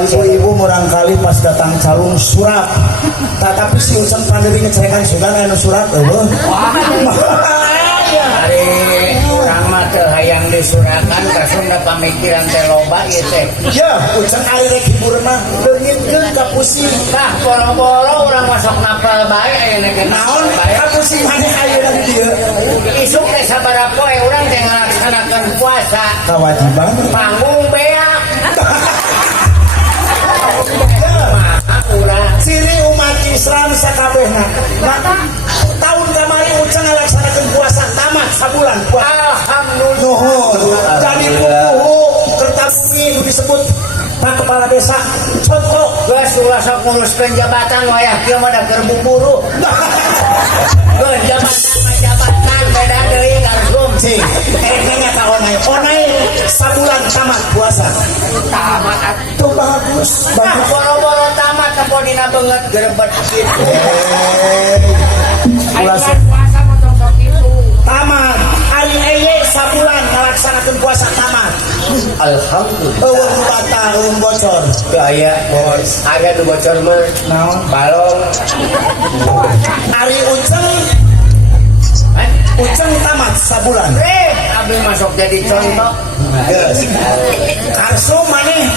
Ibu-ibu murangkali pas datang calung surat, tetapi si ucan pandemi ngecerekan sudah anu surat eueuh. Hari urang mah teu hayang disurakan ka Sunda pamikiran teh loba ieu teh. Ya, ucan ari rek hibureun mah beungitkeun ka pusing. Tah boro-boro urang masuk napal bae aya negeun Naon ka pusing maneh ayeuna di dieu. Isuk teh sabaraha poe urang teh ngalaksanakeun puasa. Kewajiban Panggung bea. ciri umat Islam sakabehna. Tahun kamari ucan ngalaksanakeun puasa tamat sabulan puasa. Alhamdulillah. Jadi pupuhu kertabumi nu disebut Pak Kepala Desa contoh geus ulah sok nguruskeun jabatan wayah kieu mah da keur buburu. Geus jabatan beda deui karsum. cing nyata onai sabulan tamat puasa. Tamat Itu bagus. boro-boro tamat apa dina beungeut gerebet kitu. Puasa tamat ari eye sabulan ngalaksanakeun puasa tamat. Alhamdulillah. Eueuh nu batal eueuh bocor. Teu aya bos, aya nu bocor mah. Naon? Balong. Ari Uceng tamat sabulan. Abdi masuk jadi contoh. Geus. Karso maneh.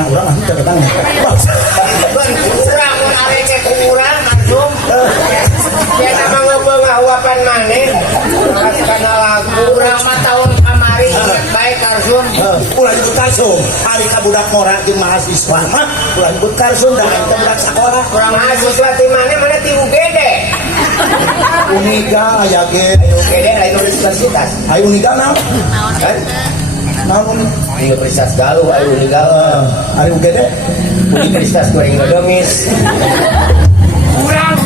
Nah urang mah teu ketang. Urang mun ari teh ku urang karsum. Cenah mangeupeung awapan maneh. Kana lagu urang mah taun kamari inget bae karsum. Ulah nyebut karsum. Ari ka budak mora jeung mahasiswa mah ulah nyebut karsum da teh budak sakola. Urang mahasiswa ti maneh mana ti UGD. Uniga aya ge. UGD aya universitas. Ayo Uniga naon? Kan? Naon? Universitas Galuh aya Uniga. Ari UGD Universitas Goreng Godomis. Urang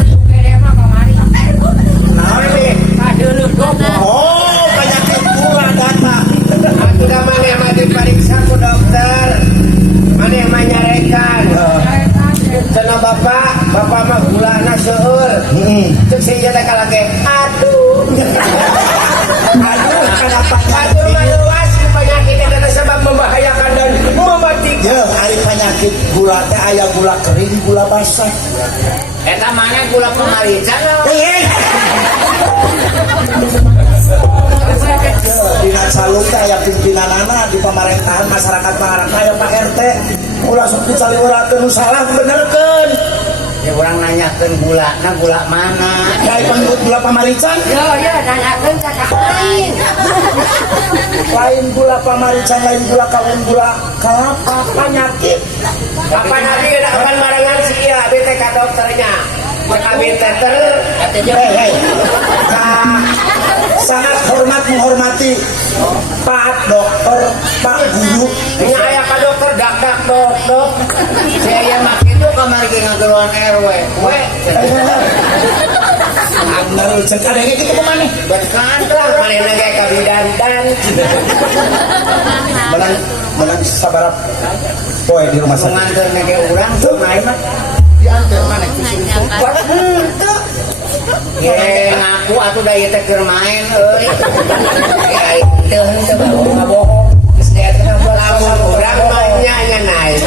Batur mah luas penyakit yang sebab membahayakan dan mematikan. Ya, hari penyakit gula teh aya gula kering, gula basah. Eta mana gula pemarican lo? Dina calung teh aya pimpinanana di pemerintahan masyarakat Maharaka aya Pak RT. Ulah sok dicaliwarakeun nu salah benerkeun. Ya orang nanyakeun gulana gula mana? Kayak penurut gula pamarican. Yo nanyakeun ka lain. Lain gula pamarican, lain gula kawin gula kelapa penyakit. Kapan nanti ada kapan barengan si iya bete ka dokternya. Maka bete Hei, sangat hormat menghormati Pak Dokter, Pak Guru. nya aya ka dokter dak dok. Saya mah kitu kamari ge ngageluan RW. We. Bener cek adenge kitu kumaneh. Berkantor manehna ge ka bidandan. Menang sabarap poe di rumah sakit. Nganter ge urang main mah. Diantar mana kucing. Ye ngaku atuh da ieu teh keur main euy. Ai teu bawa ngabohong. Geus dia teh lamun urang mah nya naik.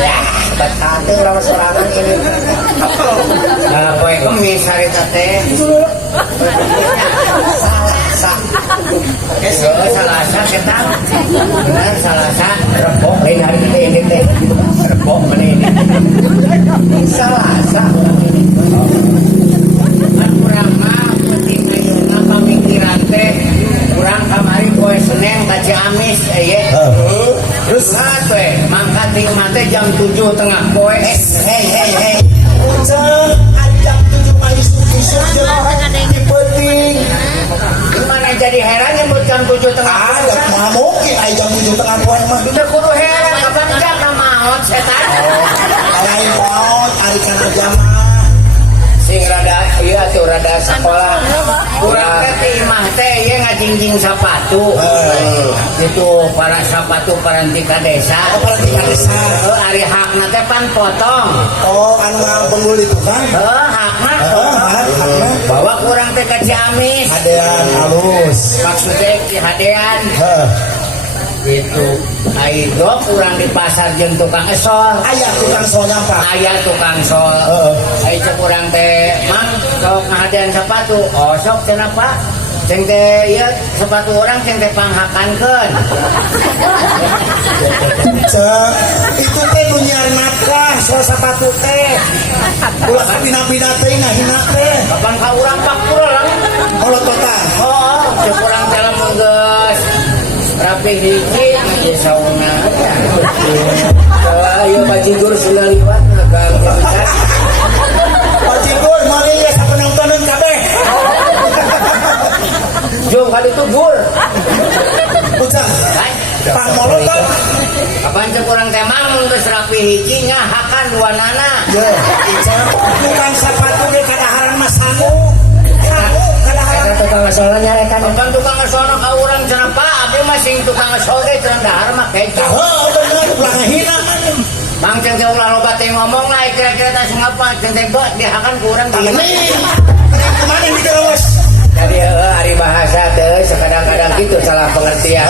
Betante urang sorangan ini. Nah, poe kemis hari teh. Salasa kita benar salasa repok lain hari ini teh repok mana ini salasa kurang mah penting ayeuna pamikiran teh kurang kamari poe Senin ka Ciamis ye terus teh mangkat di mate jam 7.30 poe Hei Ucap jam 7 mah isu-isu penting. gimana jadi heran nyebut jam 7.30 Ada mah mungkin aya jam 7.30 poe mah. udah kudu heran kapan jam maot setan Lain maot ari kana jamaah. sing rada iya tuh rada sekolah kurang teh imah teh ieu ngajingjing sepatu itu para sepatu parantika desa Parantika desa. Ari hakna teh pan potong Oh, anu ngabenggul itu kan? hakna Hakna. bawa kurang teh ka Ciamis Adean halus. maksudnya ki hadean itu aidok kurang di pasar jeung tukang esol Aya tukang solnya Pak. aya tukang sol ai cek urang teh mang sok ngahadean sepatu oh sok cenah Pak ceng teh ieu sepatu urang ceng teh panghakankeun Cek, itu teh nu nyiar nafkah soal sepatu teh. Ulah kabina-bina teh ngahina teh. kapan ka urang Pak pulang Kalau total. oh cek urang teh lamun geus rapi hiji ieu sauna ieu bajigur sudah liwat ngaganggu pisan Bajigur mari ya sapenontonan kabeh. jung ka ditu gur Ucap, Hai. Pak Molotot. Kapan cek urang teh mang mun geus rapi hiji ngahakan duanana Ya, Ucap, tukang sepatu ge kadaharan mah sangu. Sangu kadaharan. tukang ngasol nyarekan bukan tukang ngasol ka urang cenah Pak abdi mah sing tukang ngasol ge cenah dahar mah keco Oh, bener ulah ngahina. Bang ceng teh ulah loba teh ngomong lah kira-kira teh ngapa ceng teh beuh dihakan ku urang di Ini kemana di Kerawas? jadi hari bahasa teh kadang-kadang gitu salah pengertian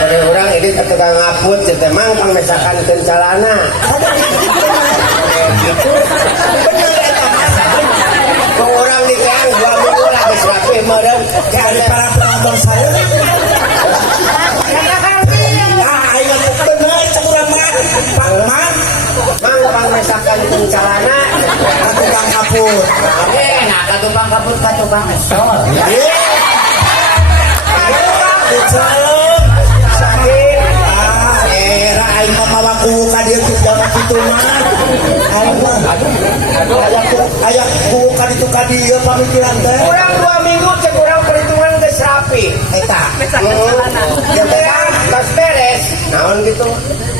pada urang ini tukang ngaput ceng teh mang pangmesakankeun calana gitu kok urang di teh 2 minggu lah geus rapih meureun Dari para penonton saya. Ayo bener cekuran mah. Pak Man, mang pangmesakankeun calana tukang kapur. nah ka tukang kaput ka tukang esol Ucap, sakit era aing mah mawaku ka dieu teh jangan kitu mah. Aing mah aya ku ka ditu ka dieu pamikiran teh. kurang 2 minggu cek kurang perhitungan geus rapi Eta. ya teh pas beres naon gitu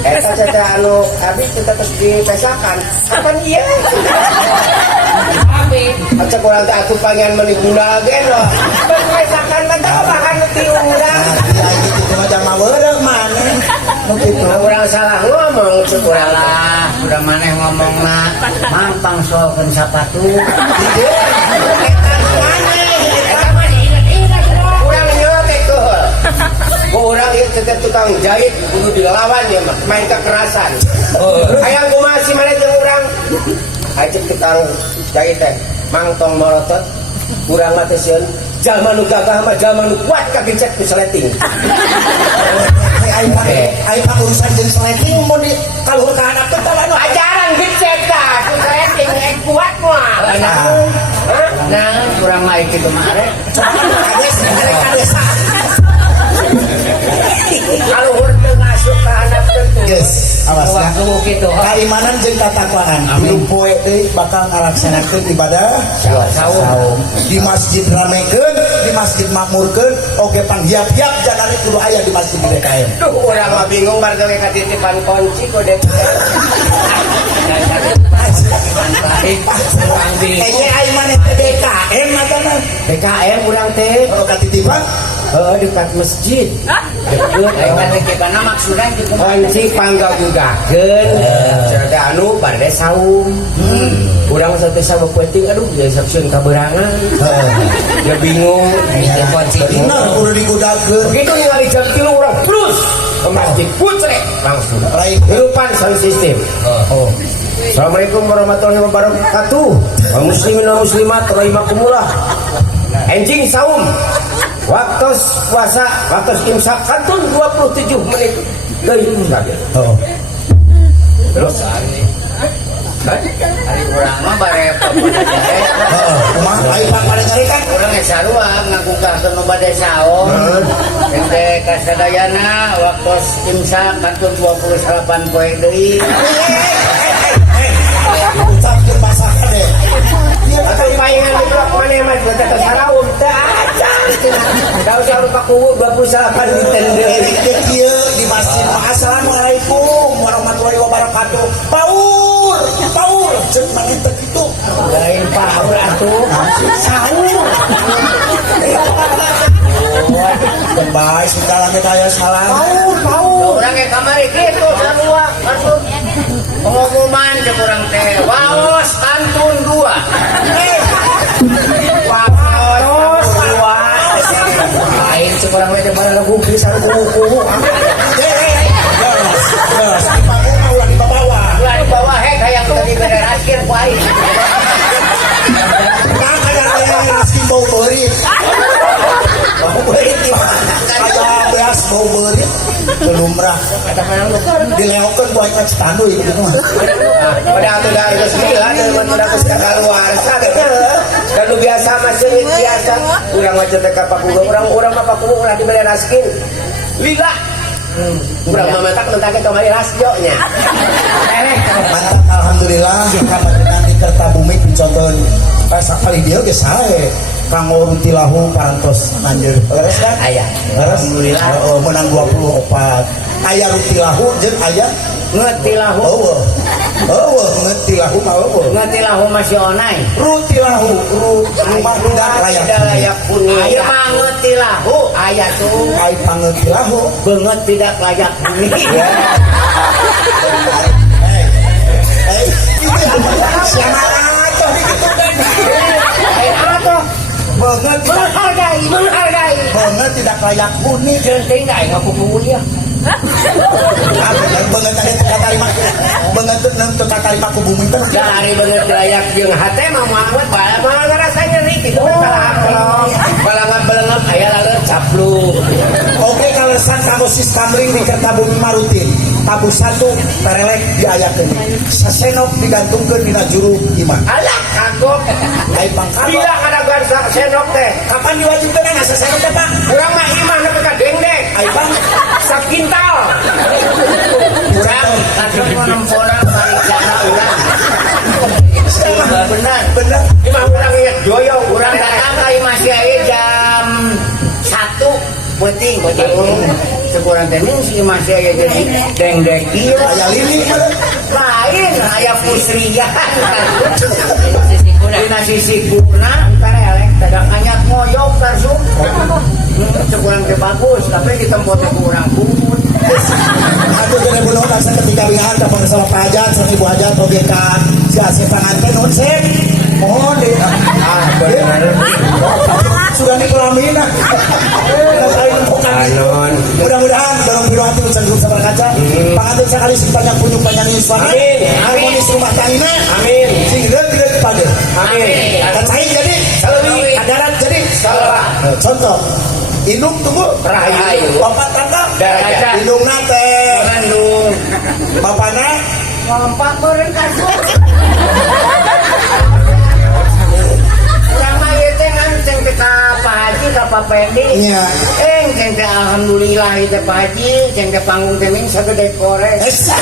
eta teh anu habis kita terus dipesakan kapan ieu cek kurang teh atuh pangian meuli gula ge loh pesakan mah teh bahan ti urang Lain kitu mah jangan weureuh maneh. Nu kitu. urang salah ngomong cek kurang lah udah maneh ngomongna mampang soalkeun sepatu eta maneh eta mah diingat-ingat urang nyeut teh keul lihat setiap tukang jahit kudu dilawan ya mah main kekerasan. Hayang kumaha si mana jeung urang. Ajek tukang jahit teh mangtong morotot urang mah teh sieun jalma nu gagah mah jalma nu kuat kagecek ku seleting. Aing mah urusan jeung sleting mun di kaluhur ka anak teh tah anu Ajaran gecek dah ku seleting kuat mah. Nah, kurang mah kitu mah arek. kades Kaluhur teu masuk ka anak teh. Yes, awas ya. Waktu kitu. Kaimanan jeung tatakwaan. Hidup poe deui bakal ngalaksanakeun ibadah saum. Di masjid ramekeun, di masjid makmurkeun, oge panghiap-hiap jangan kudu aya di masjid di DKM. Duh, urang mah bingung bar gawe katitipan kunci ku DKM. Kayaknya aing maneh teh DKM matana. DKM urang teh Kalau katitipan, dekat masjid. Deket aing katitipana maksudna kitu kunci panggagakeun. Cerda anu bade saum. Urang sate sabab penting aduh ya saksieun kaberangan. Ya bingung gitu kunci. bener kudu digudakeun. Begitu ningali jam 3 urang plus ke masjid pucrek langsung. Lain Hirupan sound system. Assalamualaikum warahmatullahi wabarakatuh. Kaum muslimin wa muslimat rahimakumullah. Enjing saum. Waktu puasa, waktu imsak kantun 27 menit. Deui kaget. Terus hari urang mah bare kumaha aing pangpare nyarikan. urang ge sarua ngagugahkeun nu bade saum. Ente kasadayana waktu imsak kantun 28 poe deui. Ucapkeun bahasa kade. Atau paingan itu mana mah kita kesaraum teh aja. Tahu saru pakuwu 28 ditendeu. Kieu di masjid. Assalamualaikum warahmatullahi wabarakatuh. Paur, cek mangin teh kitu. Lain paur atuh. Sahur. Baik, segala kita ya salam. Paur. Urang ge kamari kitu sarua maksud pengumuman cek urang teh. Waos kantun 2. Waos 2. Lain cek urang teh bara lagu pisan kuku. Ulah di bawah. Ulah di bawah hek hayang tadi bereaskeun ku aing. Kang ada rezeki bau beurit. Bau beurit di mana? Kayak beas bau beurit. Lumrah. Dileokeun ku aing standu ieu mah. Pada atuh da geus gila dan udah geus kakaluarsa dan nu biasa mah seuit biasa urang mah teh kapakuga urang mah pakuga ulah dibereaskeun. Lila urang mah mentak mentak kamari rasjo nya. Mantap, alhamdulillah kapanjenengan di Kertabumi dicontohkeun pas kali dia ge sae kanggo rutilahu parantos anjeun. Beres kan? Aya. Alhamdulillah. Menang 24. Aya rutilahu jeung aya Ngetilahu. ngetilahu mah Ngetilahu masih onai. rutilahu rumah tidak layak huni. Aya mah ngetilahu aya tuh Ai pangetilahu. beungeut tidak layak huni. Siapa atuh dikitu kan? Aya apa? Beungeut Menghargai. beungeut tidak layak huni. Genting da aya kuku ya. Beungeut tadi teu katarima. Beungeut teu katarima ku bumi teh. Dari bener layak jeung hate mah muat bala ngerasa nyeri kitu salah aplong. Bala ngabelengep aya laleur capluk. Oke, kalesan kamu sis kamling di Kertabumi mah rutin. Tabu 1 terelek diayakeun. Sasenok digantungkeun dina juru imah. Alah kagok. Ai pangkal. Bila kadagan senok teh. Kapan diwajibkeun na sasenok teh, Pak? Urang mah imah nepi ka dengdek. Ai pang Sakintal. Urang atuh nempona paricana urang. Benar. Imah urang ieu doyong, urang datang ka imah si aya jam 1 penting. Sekurang teh si imah si aya jadi dengdek ieu. aya lili mah. Lain aya pusrian. Dina sisi kuna karelek tegang anyat ngoyok karsuk. Sekurang teh bagus, tapi di tempat teh kurang kumut. Aduh kena bunuh daksa ketika wingahan ka pangsala pajak sareng ibu hajat oge ka si asep panganten nuhun sep. Mohon deh. Bener. Sudah nih kelamin. Anon. Mudah-mudahan puasa. Panganten sekali sing panjang punyuk panjang suara. Amin. Harmonis rumah tanggina. Amin. Sing gede pada. Amin. Kacai jadi Salawi. adaran jadi Salah. contoh. Indung tunggu Rahayu. bapak tangga Daraja. indung nate Bandung. bapakna Ngompak beureun kasur. Sama ieu teh kan ceng teh ka Pak Haji ka Pak Pendi. nya Ceng teh alhamdulillah itu Pak Haji, ceng teh panggung teh ming sagede kores.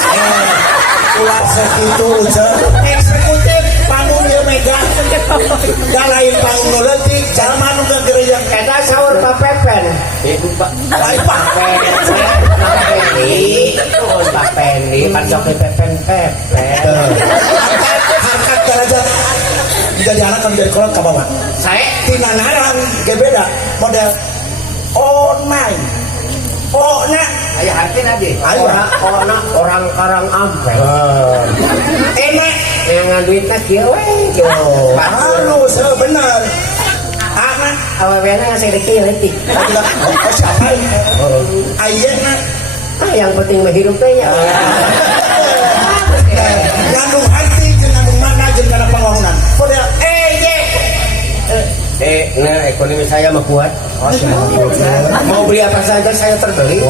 ulah sakitu eksekutif panggung dia mega gak lain panggung nu leutik jalma nu gereja Eta saur Pak Pepen. Ibu Pak lain pak Pendi. Pak Pendi, pan sok Pepen Pepen. harkat derajat jadi anak kan jadi kolot ke bawah Saya tina narang ge beda model online na aya hati nadi. Aya. Orang karang ampel. enak Yang ngaduitna kieu we. halus bener anak Awalnya ngasih deki letik. siapa ayeuna Yang penting menghirup teh ya. ngandung hati jeung ngandung mana jeung kana pangwangunan model Nah ekonomi saya mah kuat. Mau beli apa saja saya terbeli.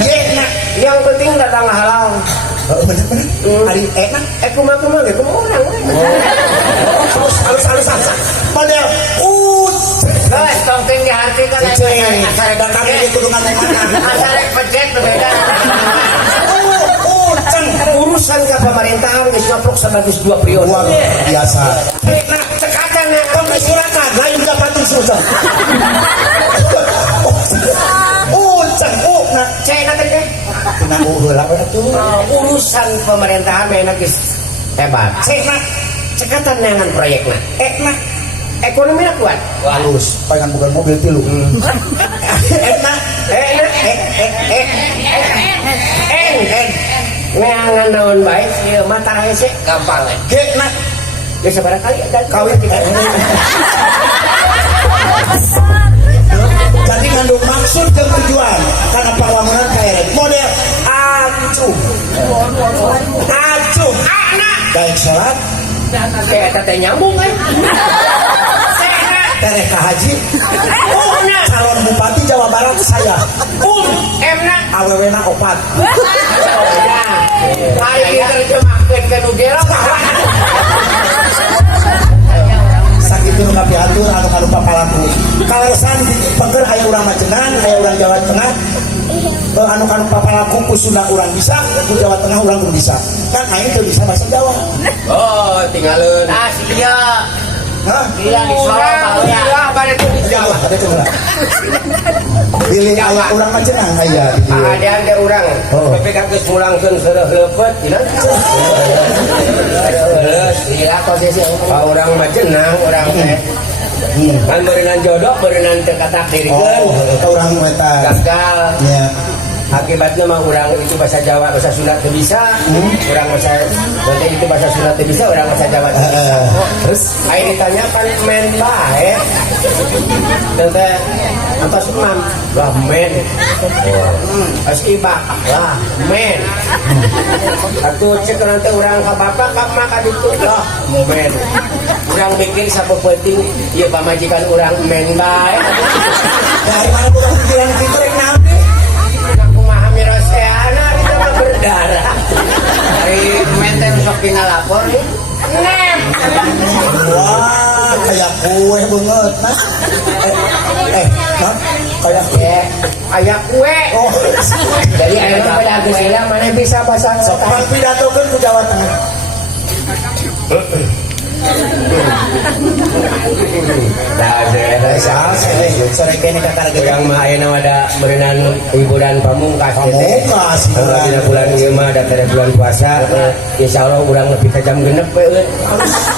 ye na Yang penting datang halal. bener ari enak Kumah gitu orang. halus model Guys, tongting di hati kan. asal ada kami di kudungan mana Asal pecet berbeda. Kan urusan ke pemerintahan geus nyoplok sama geus 2 periode. luar biasa Nah, cekakan yang kamu surat lain juga patung susah nah cek nanti teh. kena ulah tuh Urusan pemerintahan enak geus hebat. cek Cekatan dengan proyekna. enak Ekonomi kuat. halus pengen bukan mobil tilu enak Ngangan naon baik, ieu mata hese gampang. enak Geus sabaraha kali dan kawin kita jadi ngandung maksud dan tujuan karena pangwangunan kayak model acuh anak baik sholat kayak teh nyambung kan. tereh ka haji calon bupati Jawa Barat saya Emna awewena opat hari diterjemahkeun ke nugera sakit nu kapiatur anu kalupa palaku kalesan di pengeur aya urang Majengan aya urang Jawa Tengah anu kalupa palaku ku Sunda urang bisa ku Jawa Tengah urang belum bisa kan aing teu bisa bahasa Jawa oh tinggalin sia hah dia di Solo ya bade teh di Jawa ada teu ulah pilih aya urang Majengan aya di dieu ada teh urang PPK geus mulangkeun seureuh leupeut dina iya posisi urang mah jenang urang teh kan beureunan jodoh beureunan teu katakdirkeun eta urang eta gagal nya akibatnya mah orang itu bahasa Jawa bahasa Sunda teu bisa orang bahasa nanti itu bahasa Sunda teu bisa orang bahasa Jawa teu bisa terus aing ditanyakan men bae teh antos mam lah men as ibak lah men atuh cek nanti orang ka bapak ka mak ka ditu lah men urang mikir sapeupeuting ieu pamajikan urang men bae dari mana urang pikiran kitu rek naon memahami roseana itu mah berdarah dari menten sok tinggal lapor nih nem wah kayak kue banget nah nah kayak kue oh jadi ayo pada Agus Ila mana bisa bahasa Sepang pidato kan ke Jawa Tengah sore kene kakak yang mah ayeuna ada berenang hiburan pamungkas pamungkas dina bulan ieu mah da bulan puasa insyaallah urang lebih ka jam 6 we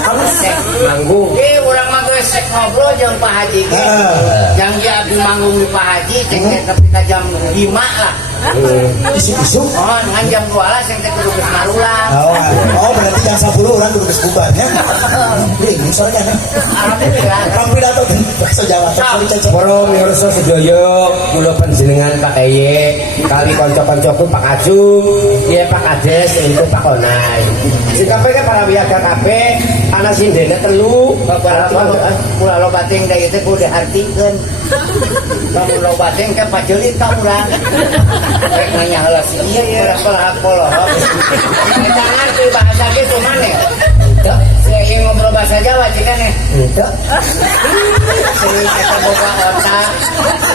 halus manggung Urang mah geus ngobrol jeung Pak Haji. Yang dia abdi manggung di Pak Haji cek nepi ka jam 5 lah. Isu-isu. Oh, dengan jam 12 yang kudu geus marulang. Oh, berarti jam 10 orang kudu geus bubarnya. Ini soalnya. Alhamdulillah. Kang pidato bahasa Jawa. Sorry cecep. Para mirsa sedaya kula panjenengan Pak Eye kali kanca-kancaku Pak Ajung, ya Pak Kades itu Pak Onai. Sikape ke para wiyaga kabeh ana sindene telu Kula lo bating da itu kudu diartikeun. Kamu lo bating ke pajelit ka urang. Rek nanya heula si ieu urang polohok. Kita ngerti bahasa kitu maneh. Teu, saya ngobrol bahasa Jawa jika nih. Teu. Sering kata boga otak.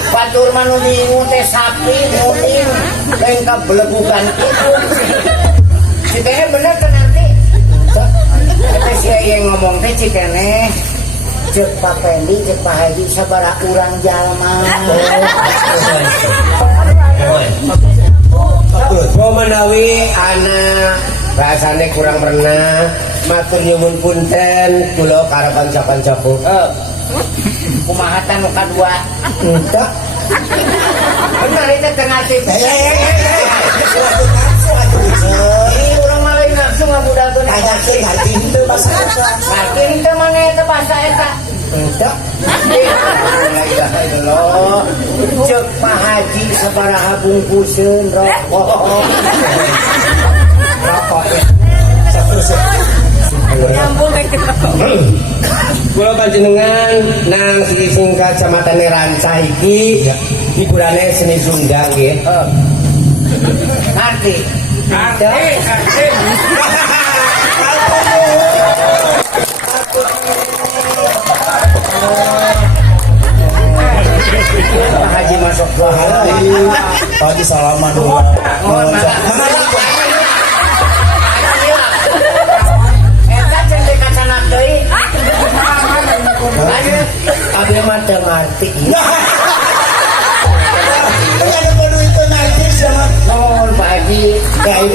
Batur manu bingung teh sapi muting lain ka belebukan kitu. Cikene bener kan nanti. Tapi saya ngomong teh cikene cek Pak Pendi, cek Pak Haji sabaraha urang jalma. Kau menawi anak rasane kurang pernah matur nyuwun punten kula karo kanca-kancaku. Kumaha tanu kadua? Entek. Bener itu tengah tip. Ini urang mah lain nafsu ngabudakeun Tanyakeun hati henteu bahasa eta. ngerti teu maneh teh bahasa eta. Entek. La ilaha illallah. Cek Pak Haji sabaraha bungkuseun rokok. Rokok ya. Saterus. Kula panjenengan nang sing Kecamatan Ranca iki hiburane seni Sunda nggih. Ngerti? Pak Haji masuk Wah, Haji salaman dulu. Eta cek di kacanak deui. Abi mah teu ngarti. Ada kudu itu nanti sama. Nuhun Pak Haji. Kayak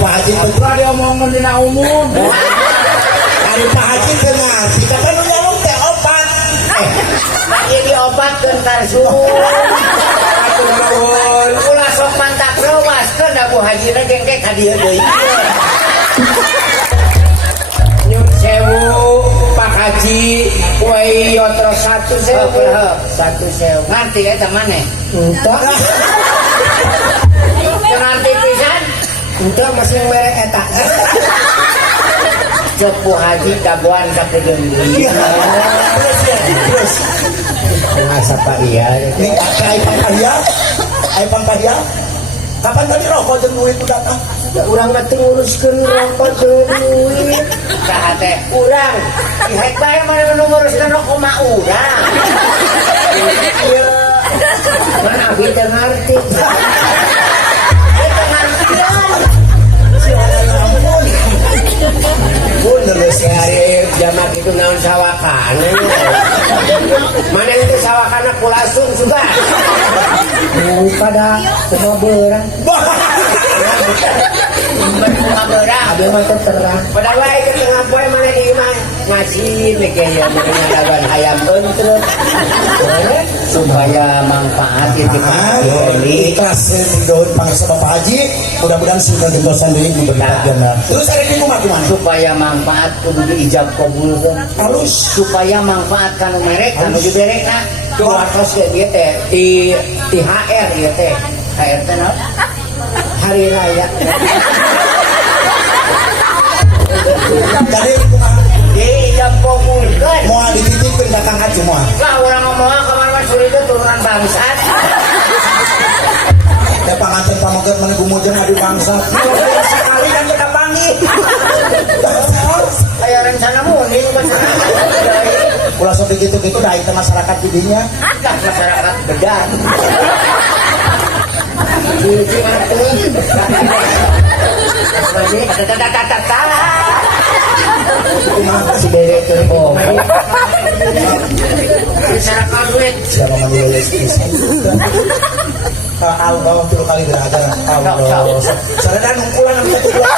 Pak Haji itu Dia omongin dina umum. dari Pak Haji ke nasi. Kata lu nyalung teh obat. Pak ini obatkeun karsuh. Atur nuwun. Ulah sok mantak lewaskeun da Bu Hajina jengke ka dieu deui. Nyun sewu Pak Haji kuai yotro 1.000. 1.000. Ngerti eta maneh? Entek. Teu ngerti pisan? Entek masih merek eta. Cek Bu Haji dabuan sakedeung deui. Terus. Asa Pak Iya. Ini kayak Pangkahya. Kayak Pangkahya. Kapan tadi rokok jeung duit itu datang? Urang mah teu nguruskeun rokok duit. Saha teh urang. Ihek bae mana nu nguruskeun rokok mah urang. Ieu mana abi teu ngarti. Eta ngartian. Bener lu si hari jamak itu naon sawakana. Mana itu sawakana kulasun juga. Pada semua berang. Bunga beurang. Abi mah teu terang. Pada wae ke tengah poe mana di imah ngasih we ge ya dagan ayam entreut. Supaya manfaat itu Ini ikhlas daun pangsa Bapak Haji. Mudah-mudahan singkat gentosan deui memberikan jana. Terus ada di rumah kumaha? supaya manfaat kudu diijab kabulkeun. Halus. Supaya manfaat kanu merek kanu diberekna. Kuatos ge ieu teh ti HR ieu teh. HR teh naon? Hari raya. Jadi kumaha? Diijab kabulkeun. Moal dititipkeun datang haji moal. Lah urang ngomong kamar mah suri teh turunan bangsat. Da panganten pamoget mana gumujeng adu bangsa. Sekali kan kita panggil. Aya rencana muning masyarakat. Ulah sok gitu-gitu da itu masyarakat didinya. Lah masyarakat bedan. Cici mati. Masih tata. Kumaha Si bere teu oh. Masyarakat duit. siapa manulis pisan. Allah tilu kali berajar. Allah. Sarana nungkulan anu satu dua.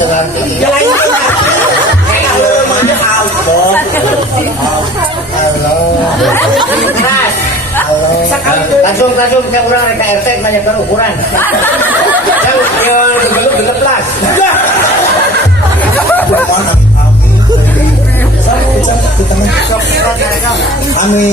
Terganti. Lain Allah. Keras. Sakali deui. Langsung ke urang rek ka RT nanyakeun ukuran. Yang gelap las. Dah. Kami